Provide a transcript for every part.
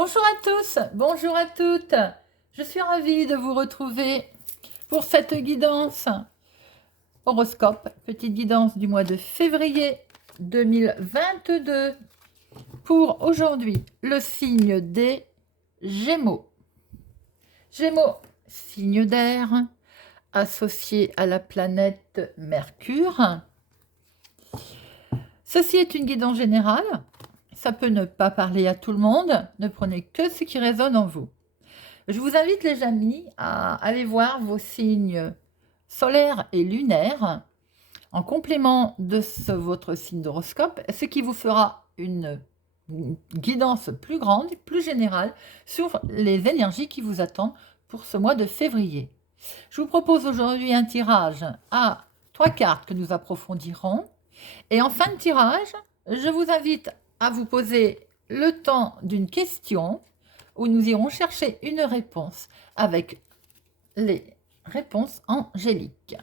Bonjour à tous, bonjour à toutes. Je suis ravie de vous retrouver pour cette guidance horoscope, petite guidance du mois de février 2022 pour aujourd'hui le signe des Gémeaux. Gémeaux, signe d'air associé à la planète Mercure. Ceci est une guidance générale. Ça peut ne pas parler à tout le monde. Ne prenez que ce qui résonne en vous. Je vous invite, les amis, à aller voir vos signes solaires et lunaires en complément de votre signe d'horoscope, ce qui vous fera une guidance plus grande, plus générale sur les énergies qui vous attendent pour ce mois de février. Je vous propose aujourd'hui un tirage à 3 cartes que nous approfondirons. Et en fin de tirage, je vous invite à vous poser le temps d'une question où nous irons chercher une réponse avec les réponses angéliques.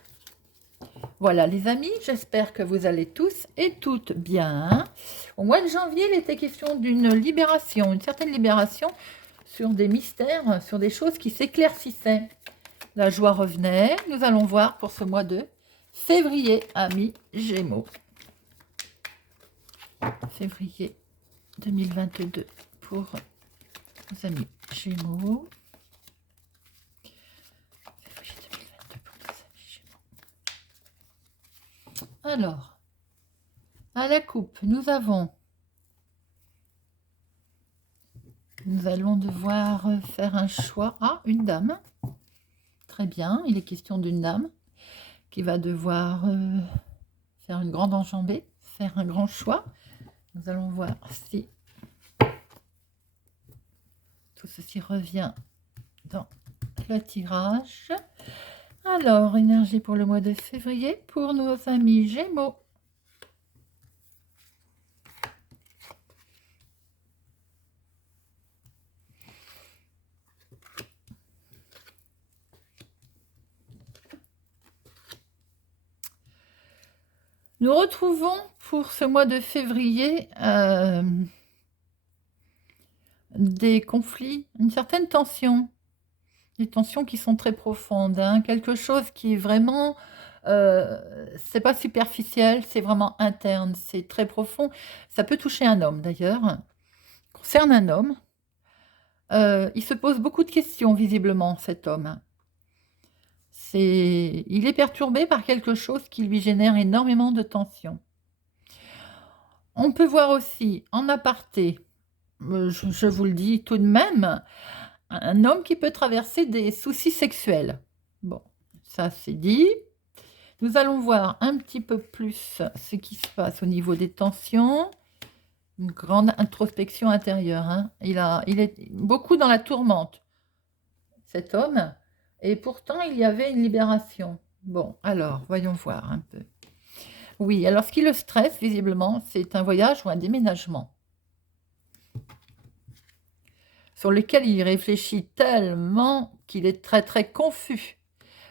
Voilà les amis, j'espère que vous allez tous et toutes bien. Au mois de janvier, il était question d'une libération, une certaine libération sur des mystères, sur des choses qui s'éclaircissaient. La joie revenait. Nous allons voir pour ce mois de février, amis Gémeaux. Février 2022 pour nos amis Gémeaux. Février 2022 pour nos amis Gémeaux. Alors, à la coupe, nous allons devoir faire un choix. Ah, une dame. Très bien, il est question d'une dame qui va devoir faire une grande enjambée, faire un grand choix. Nous allons voir si tout ceci revient dans le tirage. Alors, énergie pour le mois de février pour nos amis Gémeaux. Nous retrouvons pour ce mois de février des conflits, une certaine tension, des tensions qui sont très profondes, hein, quelque chose qui est vraiment, c'est pas superficiel, c'est vraiment interne, c'est très profond. Ça peut toucher un homme d'ailleurs, concerne un homme. Il se pose beaucoup de questions visiblement, cet homme. Il est perturbé par quelque chose qui lui génère énormément de tension. On peut voir aussi en aparté, je vous le dis tout de même, un homme qui peut traverser des soucis sexuels. Bon, ça c'est dit. Nous allons voir un petit peu plus ce qui se passe au niveau des tensions. Une grande introspection intérieure, hein. Il est beaucoup dans la tourmente, cet homme. Et pourtant, il y avait une libération. Bon, alors, voyons voir un peu. Oui, alors ce qui le stresse, visiblement, c'est un voyage ou un déménagement sur lequel il réfléchit tellement qu'il est très, très confus.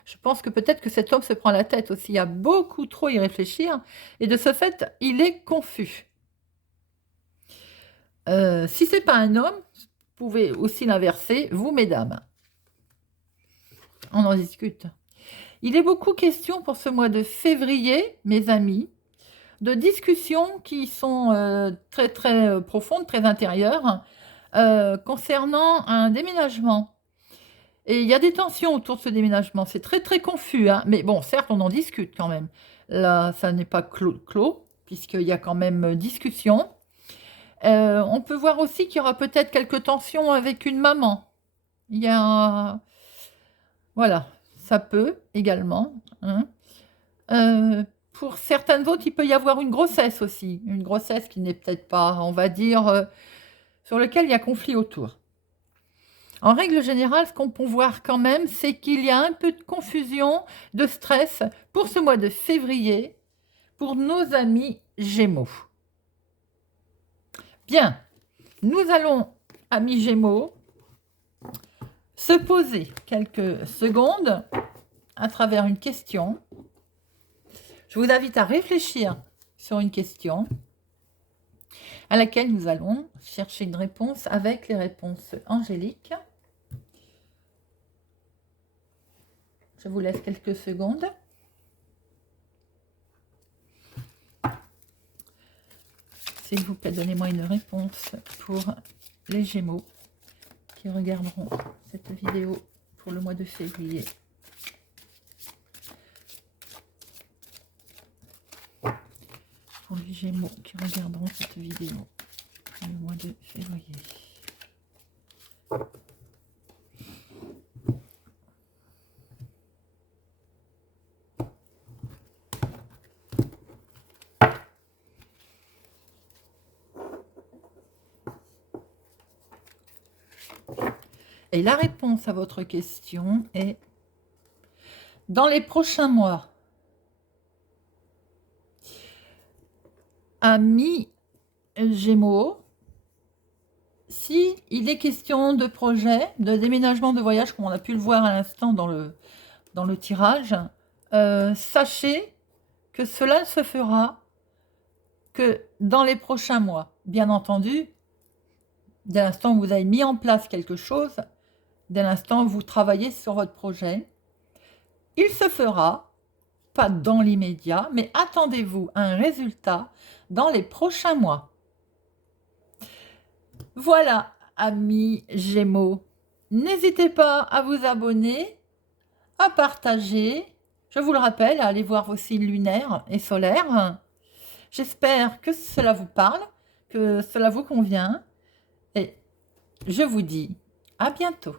Je pense que peut-être que cet homme se prend la tête aussi. Il y a beaucoup trop à y réfléchir. Et de ce fait, il est confus. Si ce n'est pas un homme, vous pouvez aussi l'inverser, vous, mesdames. On en discute. Il est beaucoup question pour ce mois de février, mes amis, de discussions qui sont très, très profondes, très intérieures, concernant un déménagement. Et il y a des tensions autour de ce déménagement. C'est très, très confus, hein. Mais bon, certes, on en discute quand même. Là, ça n'est pas clos, puisqu'il y a quand même discussion. On peut voir aussi qu'il y aura peut-être quelques tensions avec une maman. Il y a... Voilà, ça peut également, hein. Pour certaines autres, il peut y avoir une grossesse aussi. Une grossesse qui n'est peut-être pas, on va dire, sur lequel il y a conflit autour. En règle générale, ce qu'on peut voir quand même, c'est qu'il y a un peu de confusion, de stress pour ce mois de février, pour nos amis Gémeaux. Bien, nous allons, amis Gémeaux, se poser quelques secondes à travers une question. Je vous invite à réfléchir sur une question. à laquelle nous allons chercher une réponse avec les réponses angéliques. Je vous laisse quelques secondes. S'il vous plaît, donnez-moi une réponse pour les Gémeaux qui regarderont cette vidéo pour le mois de février. Pour les Gémeaux qui regarderont cette vidéo pour le mois de février. Et la réponse à votre question est dans les prochains mois. Amis Gémeaux, si il est question de projet, de déménagement, de voyage, comme on a pu le voir à l'instant dans le tirage, sachez que cela se fera que dans les prochains mois. Bien entendu, dès l'instant où vous avez mis en place quelque chose, dès l'instant où vous travaillez sur votre projet, il se fera, pas dans l'immédiat, mais attendez-vous à un résultat dans les prochains mois. Voilà, amis Gémeaux, n'hésitez pas à vous abonner, à partager, je vous le rappelle, à aller voir vos signes lunaires et solaires. J'espère que cela vous parle, que cela vous convient, et je vous dis à bientôt.